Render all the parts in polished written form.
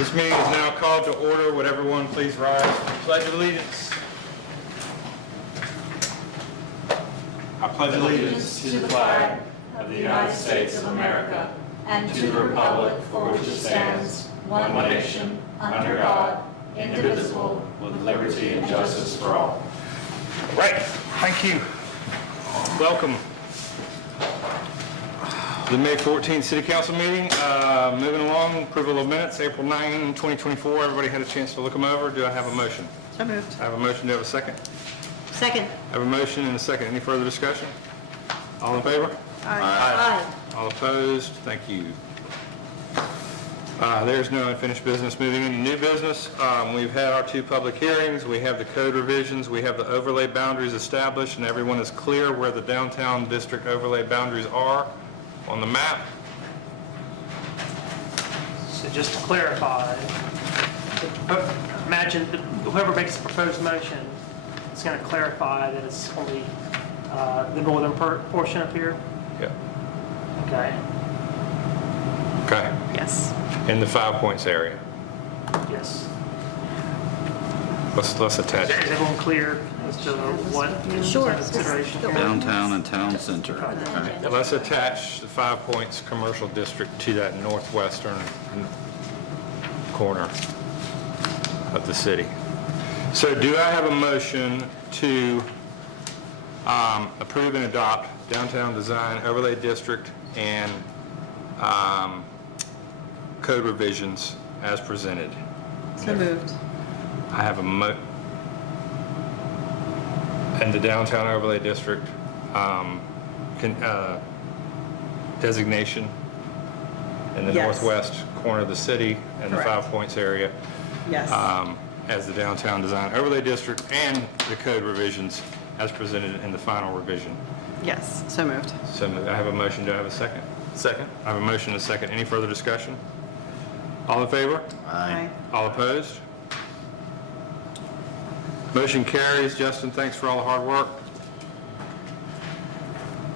This meeting is now called to order. Would everyone please rise for the Pledge of Allegiance? I pledge allegiance To the flag of the United States of America and to the republic for which it stands, one nation, under God, indivisible, with liberty and justice for all. Right, thank you. Welcome. The May 14th City Council meeting. Moving along, approval of minutes, April 9, 2024. Everybody had a chance to look them over. Do I have a motion? So moved. I have a motion. Do I have a second? Second. I have a motion and a second. Any further discussion? All in favor? Aye. All opposed? Thank you. There's no unfinished business. Moving into new business, we've had our two public hearings. We have the code revisions. We have the overlay boundaries established, and everyone is clear where the downtown district overlay boundaries are on the map. So just to clarify, imagine that whoever makes the proposed motion is going to clarify that it's only the northern portion up here. Yeah. Okay. Okay. Yes. In the 5 Points area. Yes. Let's attach Is it. everyone clear as to what is Sure. under consideration here? Downtown and town center. Let's attach the 5 Points commercial district to that northwestern corner of the city. So do I have a motion to approve and adopt downtown design overlay district and code revisions as presented? So moved. I have and the downtown overlay district designation in the Yes. northwest corner of the city and the Correct. 5 Points area Yes. as the downtown design overlay district, and the code revisions as presented in the final revision. Yes. So moved. So I have a motion. Do I have a second? Second. I have a motion and a second. Any further discussion? All in favor? Aye. All opposed? Motion carries. Justin, thanks for all the hard work.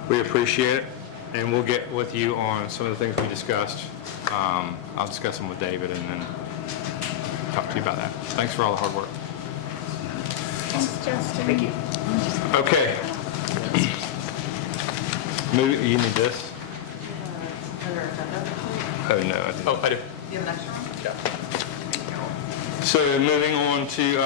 We appreciate it, and we'll get with you on some of the things we discussed. I'll discuss them with David and then talk to you about that. Thanks for all the hard work. Thank you. Okay. You need this? Oh, no. Oh, I do. You have an extra one? So moving on to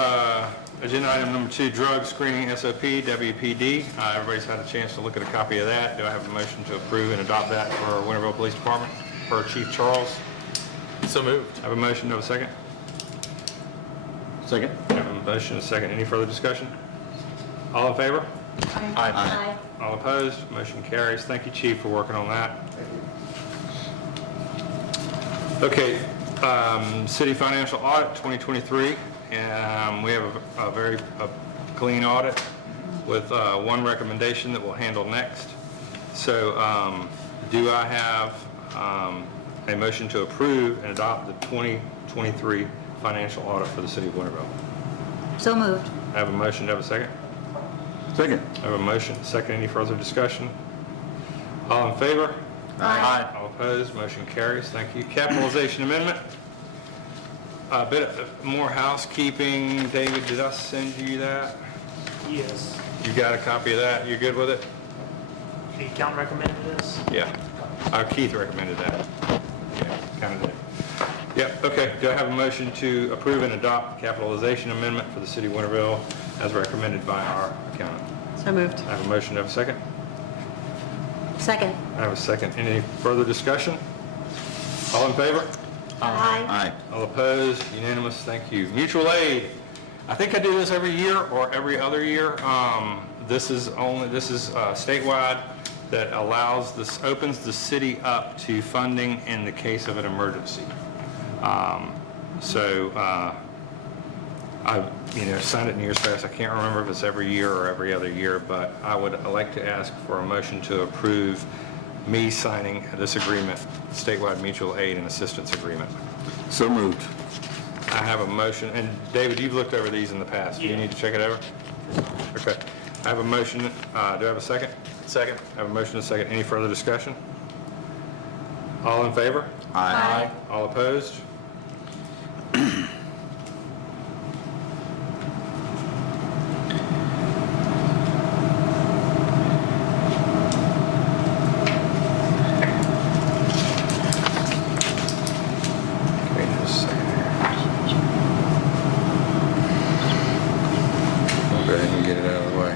agenda item number 2, drug screening SOP, WPD. Everybody's had a chance to look at a copy of that. Do I have a motion to approve and adopt that for Winterville Police Department for Chief Charles? So moved. I have a motion. Do I have a second? Second. I have a motion and a second. Any further discussion? All in favor? Aye. All opposed? Motion carries. Thank you, Chief, for working on that. Okay, City Financial Audit 2023, and we have a very clean audit with one recommendation that we'll handle next. So do I have a motion to approve and adopt the 2023 financial audit for the City of Winterville? So moved. I have a motion. Do I have a second? Second. I have a motion. Second. Any further discussion? All in favor? Aye. All opposed? Motion carries. Thank you. Capitalization amendment. A bit more housekeeping. David, did I send you that? Yes. You got a copy of that? You good with it? The account recommended this. Yeah. Keith recommended that. Yeah, kind of did. Yep, okay. Do I have a motion to approve and adopt capitalization amendment for the City of Winterville as recommended by our accountant? So moved. I have a motion. Do I have a second? Second. I have a second. Any further discussion? All in favor? Aye. Aye. All opposed? Unanimous. Thank you. Mutual aid. I think I do this every year or every other year. This is statewide, that opens the city up to funding in the case of an emergency. I've signed it in years past. I can't remember if it's every year or every other year, but I would like to ask for a motion to approve me signing this agreement, statewide mutual aid and assistance agreement. So moved. I have a motion, and David, you've looked over these in the past. Do you Yeah. need to check it over? Okay. I have a motion. Do I have a second? Second. I have a motion and a second. Any further discussion? All in favor? Aye. All opposed? Wait just a second here. I'll go ahead and get it out of the way.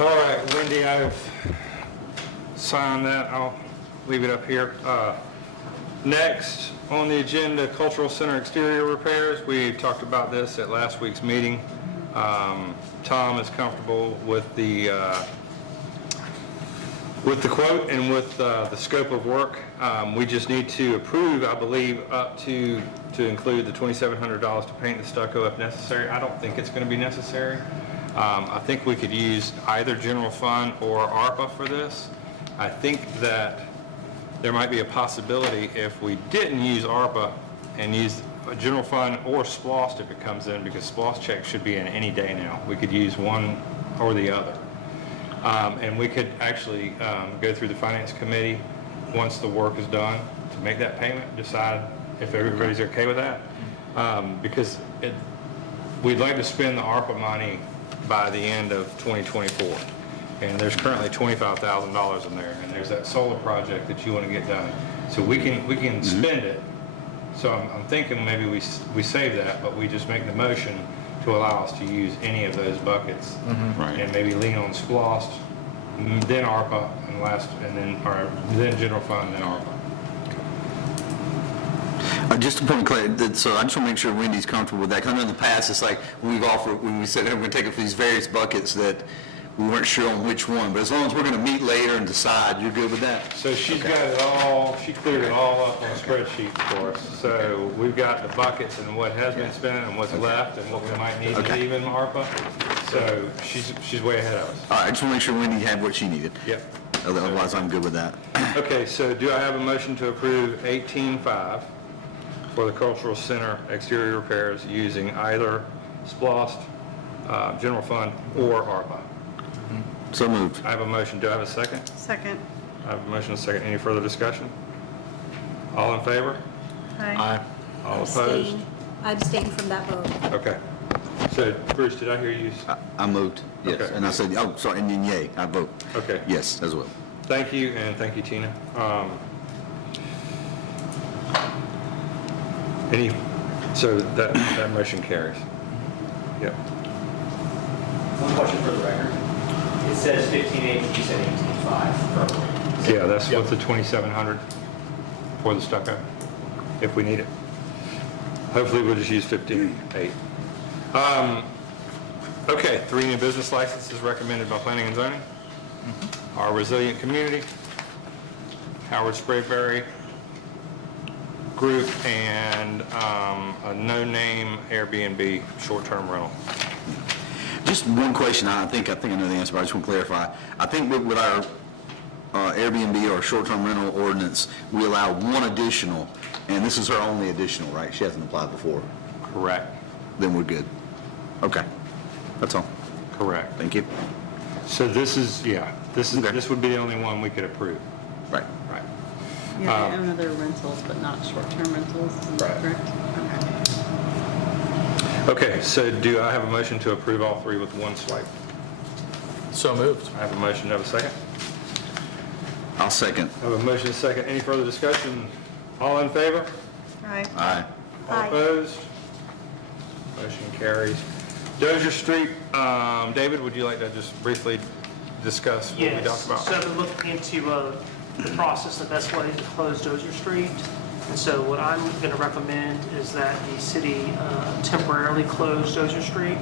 All right, Wendy, I've signed that. I'll leave it up here. Next on the agenda, Cultural Center exterior repairs. We talked about this at last week's meeting. Tom is comfortable with the quote and with the scope of work. We just need to approve, I believe, up to include the $2,700 to paint the stucco if necessary. I don't think it's going to be necessary. I think we could use either general fund or ARPA for this. I think that there might be a possibility if we didn't use ARPA and use a general fund or SPLOST if it comes in, because SPLOST checks should be in any day now. We could use one or the other. And we could actually go through the finance committee once the work is done to make that payment, decide if everybody's okay with that. Because we'd like to spend the ARPA money by the end of 2024. And there's currently $25,000 in there, and there's that solar project that you want to get done. So we can spend it. So I'm thinking maybe we save that, but we just make the motion to allow us to use any of those buckets. Right. And maybe lean on SPLOST, then ARPA, and then general fund, then ARPA. Just a point of clarity, so I just want to make sure Wendy's comfortable with that, because I know in the past, it's like, when we said, hey, we're going to take it for these various buckets, that we weren't sure on which one, but as long as we're going to meet later and decide, you're good with that? So she's got it all, she cleared it all up on a spreadsheet for us. So we've got the buckets and what has been spent and what's left and what we might need to Okay. leave in ARPA. So she's way ahead of us. All right, I just want to make sure Wendy had what she needed. Yep. Otherwise, I'm good with that. Okay, so do I have a motion to approve 18.5 for the Cultural Center exterior repairs using either SPLOST, general fund, or ARPA? So moved. I have a motion. Do I have a second? Second. I have a motion and a second. Any further discussion? All in favor? Aye. All opposed? Abstain. I abstain from that vote. Okay. So Bruce, did I hear you? I moved, yes. Okay. And I said, oh, sorry, and then yay, I vote. Okay. Yes, as well. Thank you, and thank you, Tina. So that motion carries. Yep. One question for the record. It says 15.8, you said 18.5. Yeah, that's what's the 2,700 for the stucco, if we need it. Hopefully, we'll just use 15.8. Okay, 3 new business licenses recommended by Planning and Zoning. Our Resilient Community, Howard Sprayberry Group, and a no-name Airbnb short-term rental. Just one question, I think I know the answer, but I just want to clarify. I think with our Airbnb or short-term rental ordinance, we allow one additional, and this is her only additional, right? She hasn't applied before. Correct. Then we're good. Okay, that's all. Correct. Thank you. So this Okay. would be the only one we could approve. Right. Right. Yeah, they own other rentals, but not short-term rentals, is that Right. correct? Okay. Okay, so do I have a motion to approve all 3 with one swipe? So moved. I have a motion, have a second? I'll second. I have a motion, and a second. Any further discussion? All in favor? Aye. Aye. All Aye. opposed? Motion carries. Dozier Street, David, would you like to just briefly discuss what we Yes, talked about? so I've been looking into the process, the best way to close Dozier Street. And so what I'm going to recommend is that the city temporarily close Dozier Street.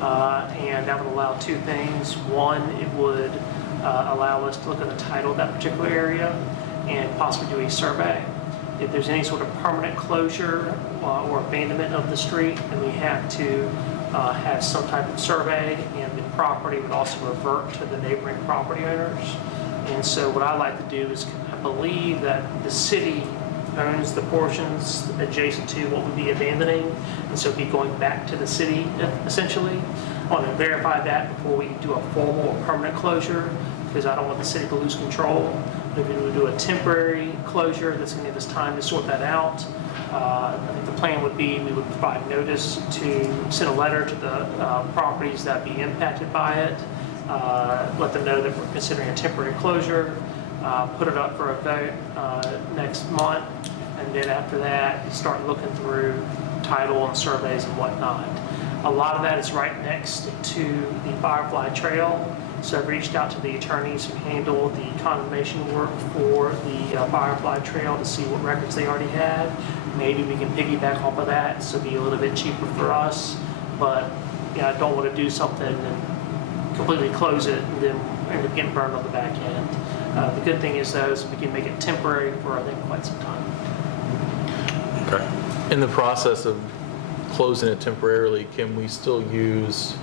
And that would allow 2 things. One, it would allow us to look at the title of that particular area and possibly do a survey. If there's any sort of permanent closure or abandonment of the street, then we have to have some type of survey, and the property would also revert to the neighboring property owners. And so what I like to do is, I believe that the city owns the portions adjacent to what would be abandoning, and so it'd be going back to the city essentially. I want to verify that before we do a formal or permanent closure, because I don't want the city to lose control. If we would do a temporary closure, that's going to give us time to sort that out. I think the plan would be we would provide notice to send a letter to the properties that be impacted by it, let them know that we're considering a temporary closure, put it up for a vote next month, and then after that, start looking through title and surveys and whatnot. A lot of that is right next to the Firefly Trail, so I've reached out to the attorneys who handle the condemnation work for the Firefly Trail to see what records they already have. Maybe we can piggyback off of that, so it'll be a little bit cheaper for us, but I don't want to do something and completely close it and then end up getting burned on the back end. The good thing is though, is we can make it temporary for I think quite some time. Okay. In the process of closing it temporarily, can we still use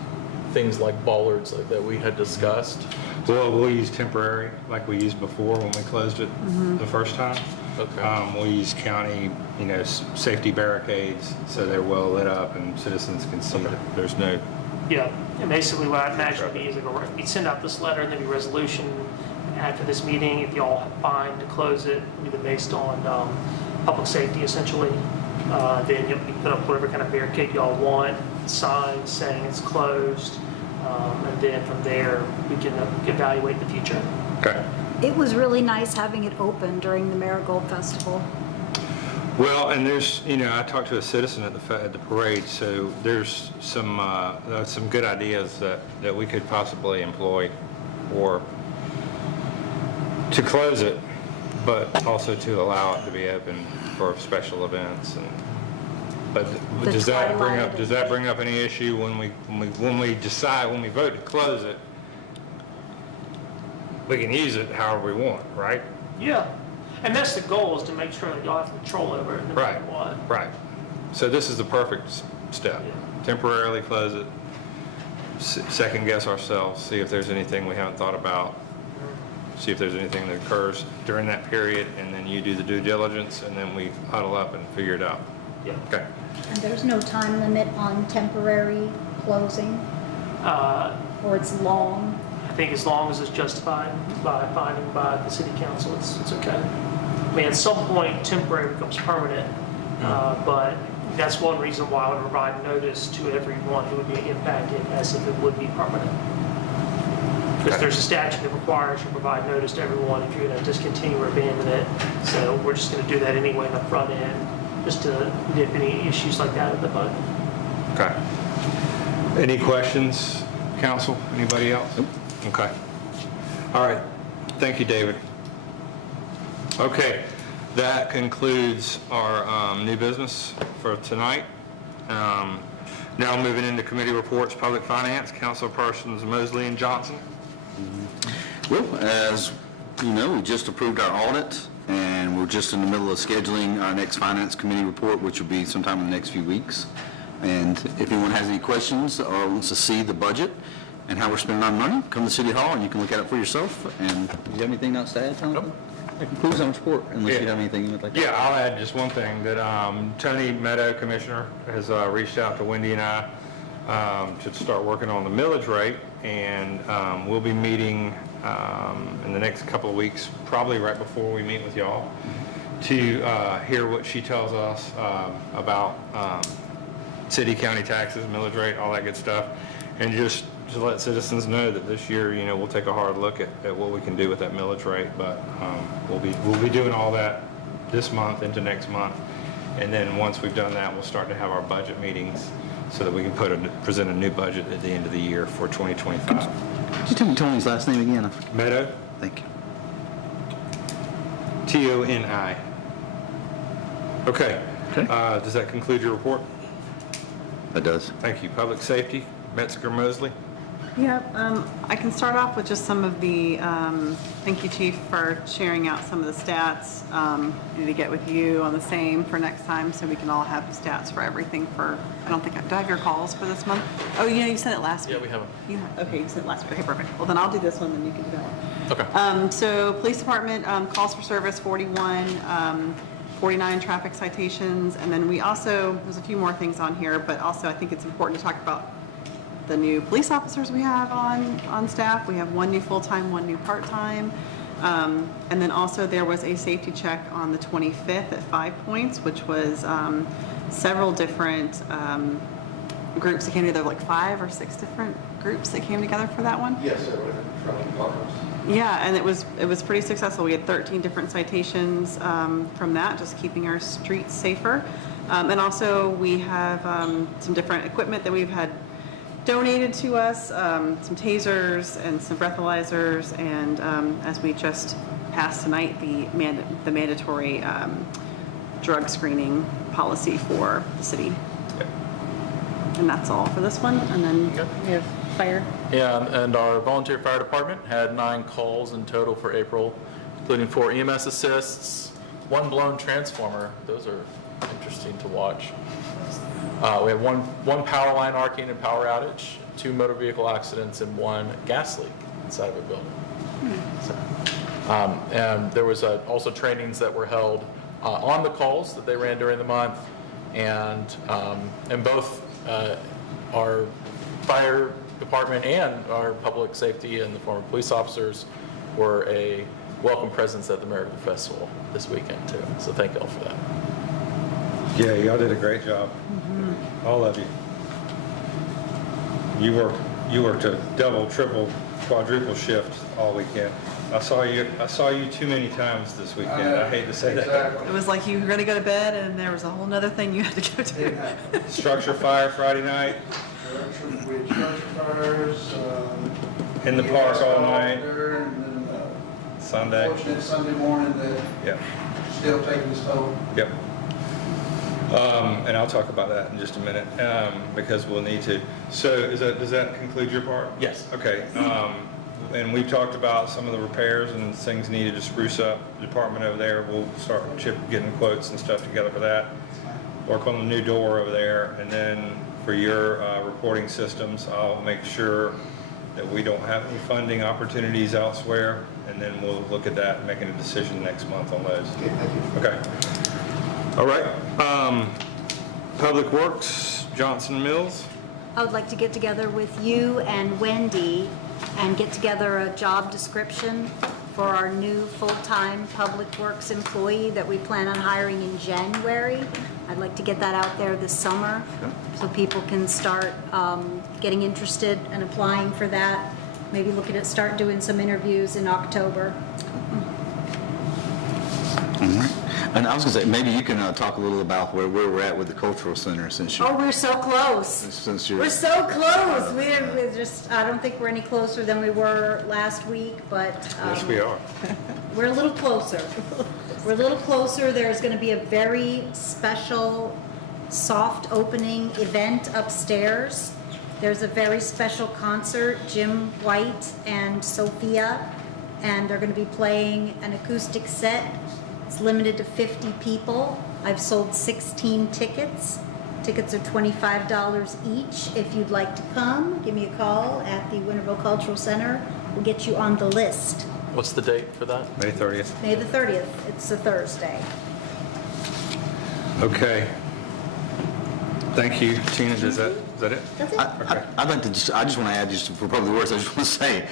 things like bollards like that we had discussed? Well, we'll use temporary, like we used before when we closed it the first time. Okay. We'll use county, safety barricades, so they're well lit up and citizens can see that there's no. Yeah, and basically what I imagine would be is we'd send out this letter and there'd be a resolution after this meeting, if y'all find to close it, either based on public safety essentially. Then you put up whatever kind of barricade y'all want, signs saying it's closed, and then from there we can evaluate the future. Okay. It was really nice having it open during the Marigold Festival. Well, and there's, I talked to a citizen at the parade, so there's some good ideas that we could possibly employ, or to close it, but also to allow it to be open for special events. But The does that twilight bring up any issue when we vote to close it? We can use it however we want, right? Yeah, and that's the goal, is to make sure that y'all have control over it no matter what. Right. So this is the perfect step. Yeah. Temporarily close it, second guess ourselves, see if there's anything we haven't thought about, see if there's anything that occurs during that period, and then you do the due diligence, and then we huddle up and figure it out. Yeah. Okay. And there's no time limit on temporary closing, or it's long? I think as long as it's justified by finding by the city council, it's okay. I mean, at some point, temporary becomes permanent, but that's one reason why I would provide notice to everyone who would be impacted as if it would be permanent. Because there's a statute that requires you to provide notice to everyone if you're going to discontinue or abandon it. So we're just going to do that anyway in the front end, just to nip any issues like that in the bud. Okay. Any questions, council? Anybody else? Nope. Okay. All right. Thank you, David. Okay. That concludes our new business for tonight. Now moving into committee reports, public finance, councilpersons Mosley and Johnson. Well, as you know, we just approved our audit, and we're just in the middle of scheduling our next finance committee report, which will be sometime in the next few weeks. And if anyone has any questions or wants to see the budget and how we're spending our money, come to City Hall and you can look at it for yourself. And do you have anything else to add, Tom? Nope. That concludes our report, unless Yeah. you have anything you'd like to. Yeah, I'll add just one thing, that Tony Meadow, Commissioner, has reached out to Wendy and I to start working on the millage rate, and we'll be meeting in the next couple of weeks, probably right before we meet with y'all, to hear what she tells us about city, county taxes, millage rate, all that good stuff, and just to let citizens know that this year, we'll take a hard look at what we can do with that millage rate, but we'll be doing all that this month into next month, and then once we've done that, we'll start to have our budget meetings so that we can present a new budget at the end of the year for 2025. Could you tell me Tony's last name again? Meadow, Thank you. T-O-N-I. Okay. Okay. Does that conclude your report? That does. Thank you. Public safety, Metzger Mosley. Yeah, I can start off with just some of the, thank you, Chief, for sharing out some of the stats. I need to get with you on the same for next time, so we can all have stats for everything for, I don't think, do I have your calls for this month? Oh, yeah, you sent it last week. Yeah, we have 'em. Okay, you sent it last week. Okay, perfect. Well, then I'll do this one, then you can do that one. Okay. So police department, calls for service, 41, 49 traffic citations, and then we also, there's a few more things on here, but also I think it's important to talk about the new police officers we have on staff. We have one new full-time, one new part-time. And then also there was a safety check on the 25th at 5 Points, which was several different groups that came together, like 5 or 6 different groups that came together for that one. Yes, sir, with from partners. Yeah, and it was pretty successful. We had 13 different citations from that, just keeping our streets safer. And also we have some different equipment that we've had donated to us, some tasers and some breathalyzers, and as we just passed tonight, the mandatory drug screening policy for the city. And that's all for this one, and then we have fire. Yeah, and our volunteer fire department had 9 calls in total for April, including 4 EMS assists, 1 blown transformer. Those are interesting to watch. We have one power line arcing and power outage, 2 motor vehicle accidents, and 1 gas leak inside of a building. So, and there was also trainings that were held on the calls that they ran during the month, and both our fire department and our public safety and the former police officers were a welcome presence at the Marigold Festival this weekend too. So thank you all for that. Yeah, y'all did a great job. All of you. You worked a double, triple, quadruple shift all weekend. I saw you too many times this weekend. I hate to say that. It was like you were gonna go to bed and there was a whole nother thing you had to go to. Structure fire Friday night, We had structure fires. in the park all night, There, and then, Sunday. fortunate Sunday morning that Yep, still taking its toll. yep. And I'll talk about that in just a minute, because we'll need to. So does that conclude your part? Yes. Okay, and we've talked about some of the repairs and things needed to spruce up the department over there. We'll start getting quotes and stuff together for that. Work on the new door over there, and then for your reporting systems, I'll make sure that we don't have any funding opportunities elsewhere, and then we'll look at that and making a decision next month on those. Okay, thank you. Okay. All right. Public Works, Johnson Mills. I would like to get together with you and Wendy and get together a job description for our new full-time Public Works employee that we plan on hiring in January. I'd like to get that out there this summer so people can start getting interested and applying for that. Maybe looking at start doing some interviews in October. All right. And I was going to say, maybe you can talk a little about where we're at with the cultural center since you're... Oh, we're so close. Since you're... We're so close. We're just, I don't think we're any closer than we were last week, but. Yes, we are. We're a little closer. We're a little closer. There's going to be a very special, soft opening event upstairs. There's a very special concert, Jim White and Sophia, and they're going to be playing an acoustic set. It's limited to 50 people. I've sold 16 tickets. Tickets are $25 each. If you'd like to come, give me a call at the Winterville Cultural Center. We'll get you on the list. What's the date for that? May 30th. May the 30th. It's a Thursday. Okay. Thank you, Tina. Is that it? That's it. I'd like to I just want to add, just for public works, I just want to say,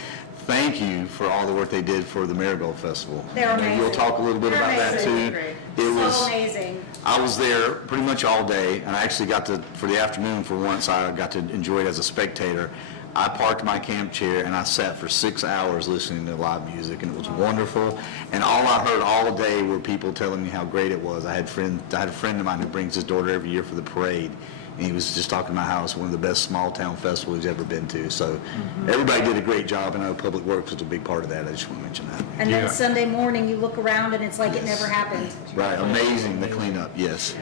thank you for all the work they did for the Marigold Festival. They're amazing. We'll talk a little bit They're about that amazing. too. So amazing. I was there pretty much all day, and I actually got to, for the afternoon for once, I got to enjoy it as a spectator. I parked my camp chair and I sat for 6 hours listening to live music, and it was wonderful. And all I heard all day were people telling me how great it was. I had a friend of mine who brings his daughter every year for the parade, and he was just talking about how it's one of the best small town festivals he's ever been to. So everybody did a great job, and I know Public Works was a big part of that. I just want to mention that. And Yeah. then Sunday morning, you look around and it's like it never happened. Right, amazing, the cleanup, yes.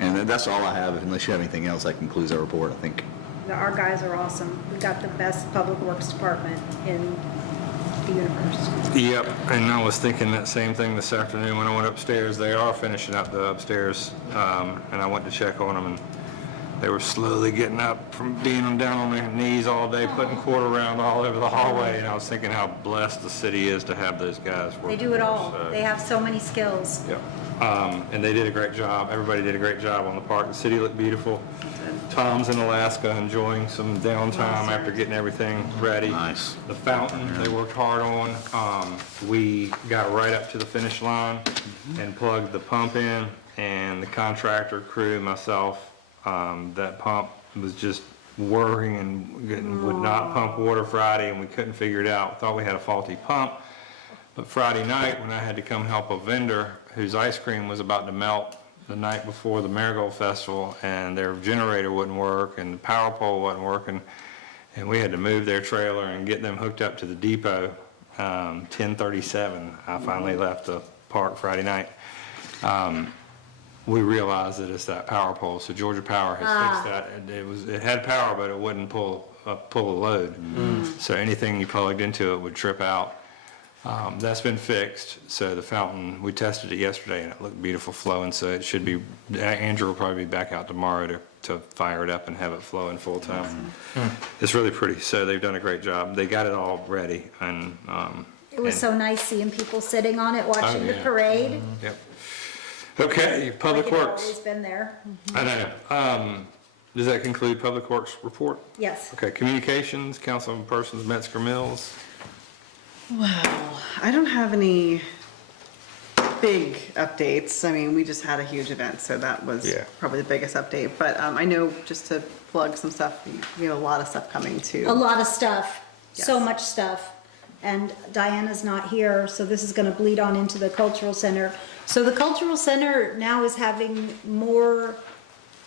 And that's all I have, unless you have anything else, that concludes our report, I think. Our guys are awesome. We've got the best public works department in the universe. Yep, and I was thinking that same thing this afternoon when I went upstairs. They are finishing up the upstairs, and I went to check on them, and they were slowly getting up from being down on their knees all day, putting quarter round all over the hallway, and I was thinking how blessed the city is to have those guys working. They do it all. there, so, They have so many skills. Yep, and they did a great job. Everybody did a great job on the park. The city looked beautiful. Tom's in Alaska enjoying some downtime after getting everything ready. Nice. The fountain, they worked hard on. We got right up to the finish line and plugged the pump in, and the contractor crew, myself, that pump was just working and would not pump water Friday, and we couldn't figure it out. Thought we had a faulty pump. But Friday night, when I had to come help a vendor whose ice cream was about to melt the night before the Marigold Festival, and their generator wouldn't work, and the power pole wasn't working, and we had to move their trailer and get them hooked up to the depot, 10:37. I finally left the park Friday night. We realized that it's that power pole, so Georgia Power has fixed that. It had power, but it wouldn't pull a load. So anything you plugged into it would trip out. That's been fixed, so the fountain, we tested it yesterday and it looked beautiful flowing, so it should be, Andrew will probably be back out tomorrow to fire it up and have it flowing full time. It's really pretty, so they've done a great job. They got it all ready, and, It was so nice seeing people sitting on it, watching the yeah. parade. yep. Okay, Public Like it had Works. always been there. I know. Does that conclude Public Works report? Yes. Okay, Communications, Councilpersons Metzger Mills. Well, I don't have any big updates. I mean, we just had a huge event, so that was Yeah. probably the biggest update. But I know, just to plug some stuff, we have a lot of stuff coming too. A lot of stuff, so Yes. much stuff. And Diana's not here, so this is gonna bleed on into the cultural center. So the cultural center now is having more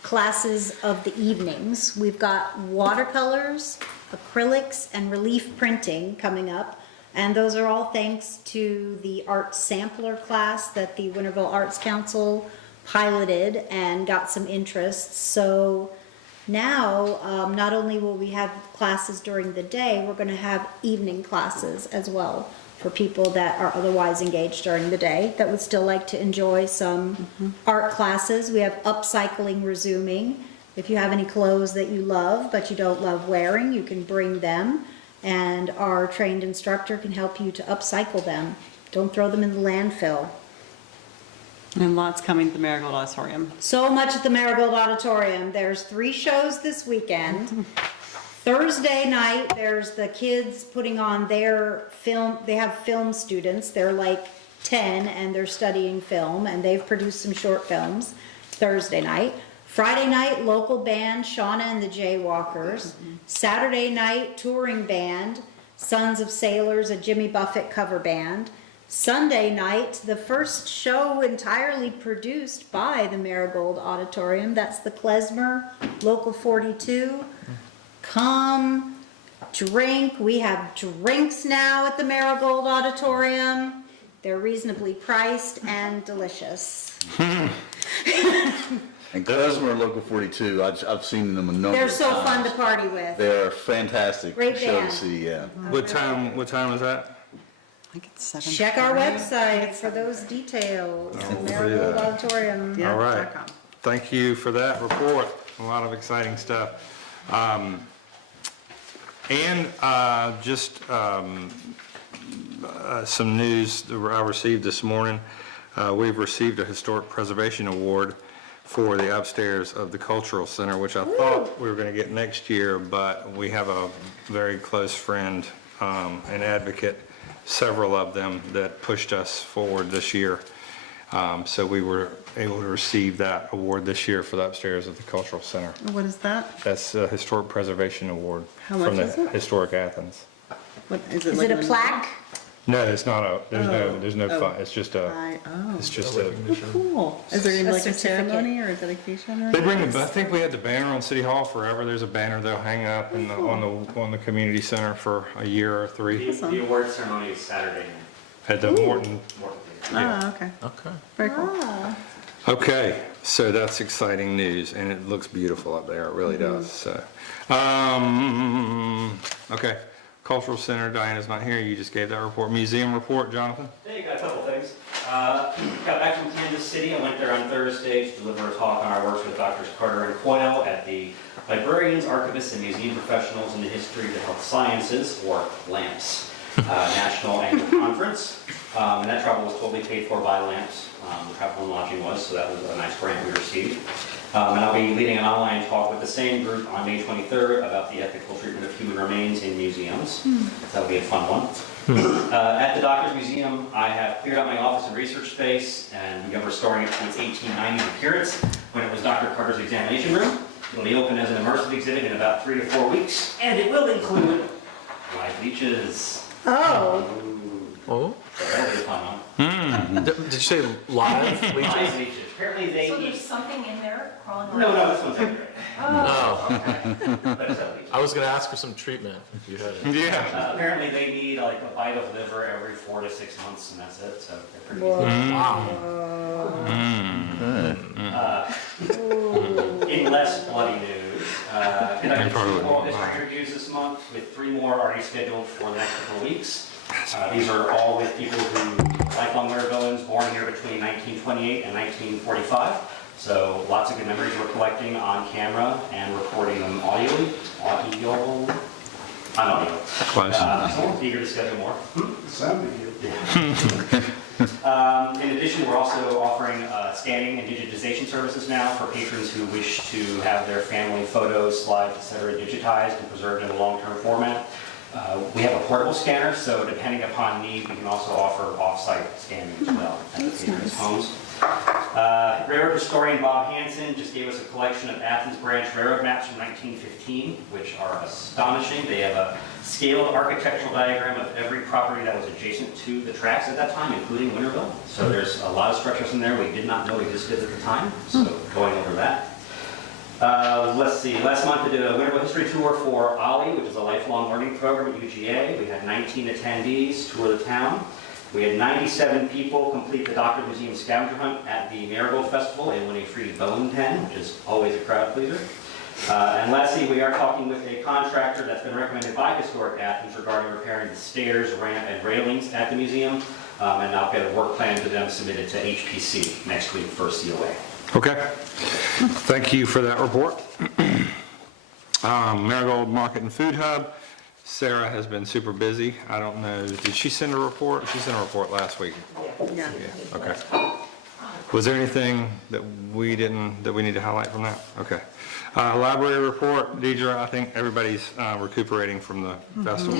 classes of the evenings. We've got watercolors, acrylics, and relief printing coming up. And those are all thanks to the art sampler class that the Winterville Arts Council piloted and got some interest. So now, not only will we have classes during the day, we're gonna have evening classes as well for people that are otherwise engaged during the day that would still like to enjoy some art classes. We have upcycling resuming. If you have any clothes that you love but you don't love wearing, you can bring them, and our trained instructor can help you to upcycle them. Don't throw them in the landfill. And lots coming to the Marigold Auditorium. So much at the Marigold Auditorium. There's 3 shows this weekend. Thursday night, there's the kids putting on their film. They have film students. They're like 10 and they're studying film, and they've produced some short films Thursday night. Friday night, local band, Shauna and the Jaywalkers. Saturday night, touring band, Sons of Sailors, a Jimmy Buffett cover band. Sunday night, the first show entirely produced by the Marigold Auditorium. That's the Klezmer, Local 42. Come, drink. We have drinks now at the Marigold Auditorium. They're reasonably priced and delicious. And Klezmer Local 42, I've seen them a number of They're times. so fun to party with. They are fantastic. Great show band. to see, yeah. What time is that? I think it's 7. Check our website for those details. Marigold Auditorium. Yeah, All right. .com. Thank you for that report. A lot of exciting stuff. Some news that I received this morning. We've received a Historic Preservation Award for the upstairs of the Cultural Center, which I thought we were going to get next year, but we have a very close friend and advocate, several of them, that pushed us forward this year. So we were able to receive that award this year for the upstairs of the Cultural Center. What is that? That's a Historic Preservation Award How much from is the it? Historic Athens. What is Is like it a plaque? No, it's not a, there's no fun, it's just a, Oh, it's just a, cool. Is there gonna be A like a certificate. ceremony or a dedication or? they bring the, I think we had the banner on City Hall forever. There's a banner they'll hang up in the, on the community center for a year or 3 The award ceremony is Saturday night. at the Morton. Morton Theater. Oh, okay. Okay. Very cool. Ah, Okay, so that's exciting news, and it looks beautiful up there, it really does, so. Okay, Cultural Center, Diana's not here, you just gave that report. Museum report, Jonathan? Hey, got a couple things. Got back from Kansas City. I went there on Thursday to deliver a talk on our works with Drs. Carter and Coyle at the Librarians, Archivists, and Museum Professionals in the History of the Health Sciences, or LAMPS, National Annual Conference. And that travel was totally paid for by LAMPS. The travel and lodging was, so that was a nice grant we received. And I'll be leading an online talk with the same group on May 23rd about the ethical treatment of human remains in museums. That'll be a fun one. At the Doctors Museum, I have cleared out my office and research space and begun restoring it to its 1890s appearance when it was Dr. Carter's examination room. It'll be open as an immersive exhibit in about 3 to 4 weeks, and it will include live leeches. Oh, Oh, So that'll be a fun one. did you say live Live leeches? leeches. Apparently they So eat... there's something in there crawling around? No, this one's okay. Oh, But it's a leech. I was gonna ask for some treatment if you had it. Yeah. Apparently they need like a bite of liver every 4 to 6 months, and that's it, so they're pretty easy. Wow. In less bloody news, conducted probably 2 oral won't history interviews this month, with 3 more already scheduled for the next couple of weeks. These are all with people who, lifelong Maryvilleans, born here between 1928 and 1945. So lots of good memories we're collecting on camera and recording them audio. Close. Someone's eager to schedule more. Sounded good. In addition, we're also offering scanning and digitization services now for patrons who wish to have their family photos, slides, etc. digitized and preserved in a long-term format. We have a portable scanner, so depending upon need, we can also offer off-site scanning as well at the patrons' homes. Railroad historian Bob Hansen just gave us a collection of Athens Branch Railroad maps from 1915, which are astonishing. They have a scaled architectural diagram of every property that was adjacent to the tracks at that time, including Winterville. So there's a lot of structures in there we did not know existed at the time, so going over that. Let's see, last month I did a Winterville history tour for OLLI, which is a lifelong learning program at UGA. We had 19 attendees tour the town. We had 97 people complete the Doctor Museum scavenger hunt at the Marigold Festival and win a free bone pen, which is always a crowd pleaser. And lastly, we are talking with a contractor that's been recommended by Historic Athens regarding repairing the stairs, ramp, and railings at the museum. And I'll get a work plan to them submitted to HPC next week for COA. Okay. Thank you for that report. Marigold Market and Food Hub. Sarah has been super busy. I don't know, did she send a report? She sent a report last week. Yeah. Yeah, okay. Was there anything that we need to highlight from that? Okay. Library report, Deidre, I think everybody's recuperating from the festival.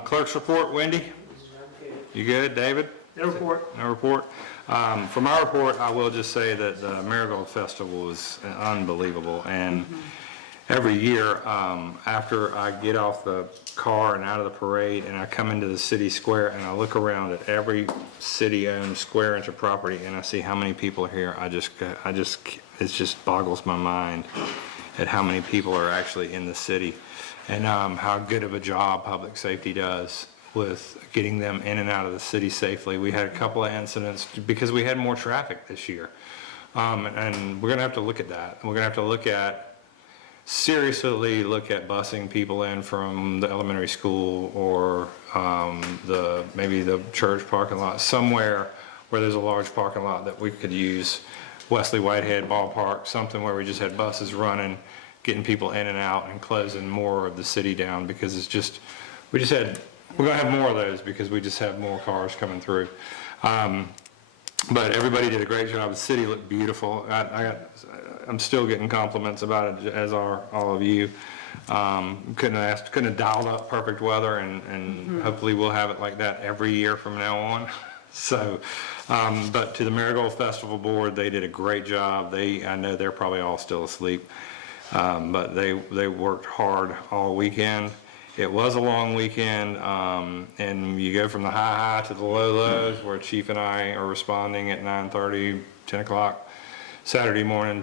Clerk's report, Wendy? You good, David? No report. No report. For my report, I will just say that the Marigold Festival was unbelievable, and every year, after I get off the car and out of the parade and I come into the city square and I look around at every city-owned square inch of property and I see how many people are here, it just boggles my mind at how many people are actually in the city and how good of a job public safety does with getting them in and out of the city safely. We had a couple of incidents because we had more traffic this year. And we're gonna have to look at that. We're gonna have to seriously look at busing people in from the elementary school or maybe the church parking lot, somewhere where there's a large parking lot that we could use, Wesley Whitehead Ballpark, something where we just had buses running, getting people in and out and closing more of the city down because we're gonna have more of those because we just have more cars coming through. But everybody did a great job. The city looked beautiful. I'm still getting compliments about it, as are all of you. Couldn't have dialed up perfect weather, and hopefully we'll have it like that every year from now on. So, but to the Marigold Festival Board, they did a great job. I know they're probably all still asleep, but they worked hard all weekend. It was a long weekend, and you go from the high to the lows, where Chief and I are responding at 9:30, 10 o'clock Sunday morning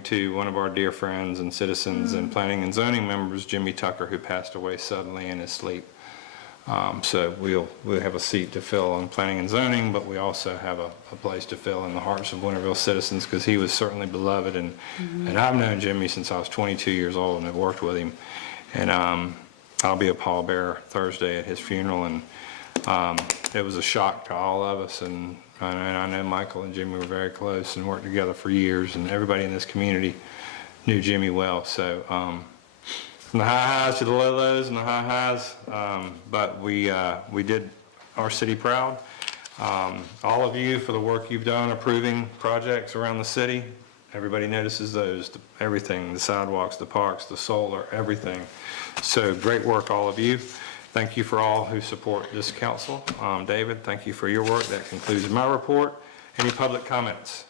to one of our dear friends and citizens and planning and zoning members, Jimmy Tucker, who passed away suddenly in his sleep. So we'll have a seat to fill on planning and zoning, but we also have a place to fill in the hearts of Winterville citizens, because he was certainly beloved, and I've known Jimmy since I was 22 years old and have worked with him. And I'll be a pallbearer Thursday at his funeral, and it was a shock to all of us, and I know Michael and Jimmy were very close and worked together for years, and everybody in this community knew Jimmy well. So from the high highs to the low lows and the high highs, but we did our city proud. All of you for the work you've done approving projects around the city. Everybody notices those, everything, the sidewalks, the parks, the solar, everything. So great work, all of you. Thank you for all who support this council. David, thank you for your work. That concludes my report. Any public comments?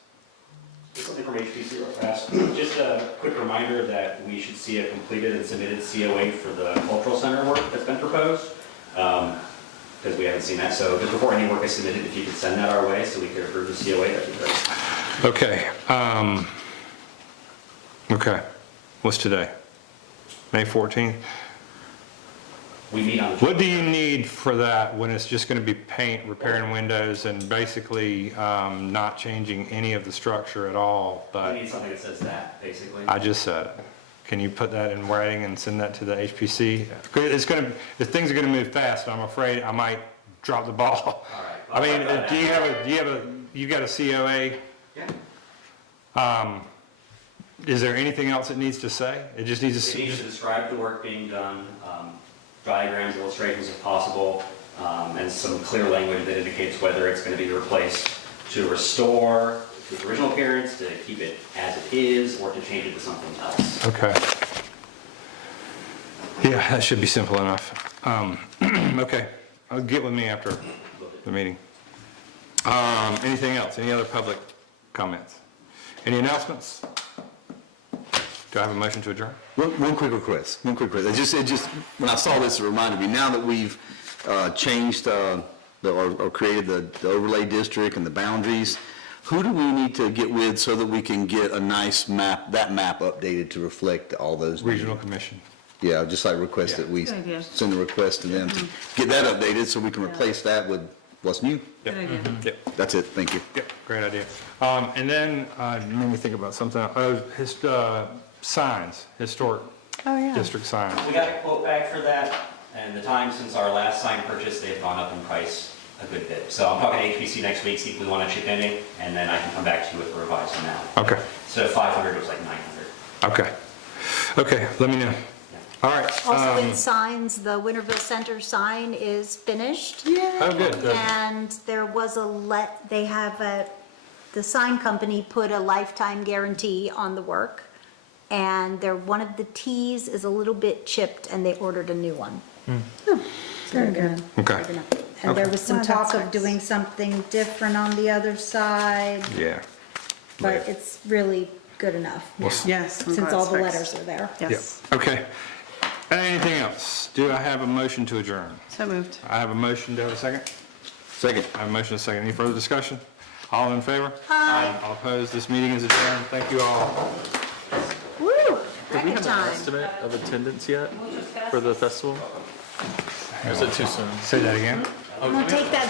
Something from HPC real fast. Just a quick reminder that we should see a completed and submitted COA for the cultural center work that's been proposed, because we haven't seen that. So just before any work is submitted, if you could send that our way so we could approve the COA, that'd be great. Okay. Okay. What's today? May 14th? We meet on the... What do you need for that when it's just going to be paint, repairing windows, and basically not changing any of the structure at all? We But need something that says that, basically. I just said it. Can you put that in writing and send that to the HPC? It's going to, the things are going to move fast. I'm afraid I might drop the ball. All right. I mean, you got a COA? Yeah. Is there anything else it needs to say? It just needs It needs to, to describe the work being done, diagrams, illustrations if possible, and some clear language that indicates whether it's going to be replaced to restore its original appearance, to keep it as it is, or to change it to something else. okay. Yeah, that should be simple enough. Okay, get with me after the meeting. Anything else? Any other public comments? Any announcements? Do I have a motion to adjourn? One quick request. It just, when I saw this, it reminded me, now that we've changed or created the overlay district and the boundaries, who do we need to get with so that we can get a nice map, that map updated to reflect all those? Regional Commission. Yeah, I'd just like request that we Good idea. send a request to them to get that updated so we can replace that with what's new. Good idea. Yep. That's it, thank you. Yep, great idea. And then, made me think about something else. Signs, historic Oh, yeah. district signs. We got a quote back for that, and the time since our last sign purchase, they've gone up in price a good bit. So I'm talking to HPC next week, see if we want to chip in, and then I can come back to you with a revised amount. Okay, So 500 was like 900. okay. Okay, let me know. All right. Also in signs, the Winterville Center sign is finished. Oh, good, good. And there was the sign company put a lifetime guarantee on the work. And one of the T's is a little bit chipped and they ordered a new one. Very good. Okay, And there was some Oh, that's talk of nice. doing something different on the other side, yeah. but it's really good enough now, Yes. I'm since glad all it's the fixed. letters are there. Yep, Yes. okay. Anything else? Do I have a motion to adjourn? So moved. I have a motion, do I have a second? Second. I have a motion, and a second. Any further discussion? All in favor? Aye. All opposed? This meeting is adjourned. Thank you all. Woo, Do we record have an time. estimate of attendance yet for the festival? Or is it too soon? Say that again. I'm gonna take that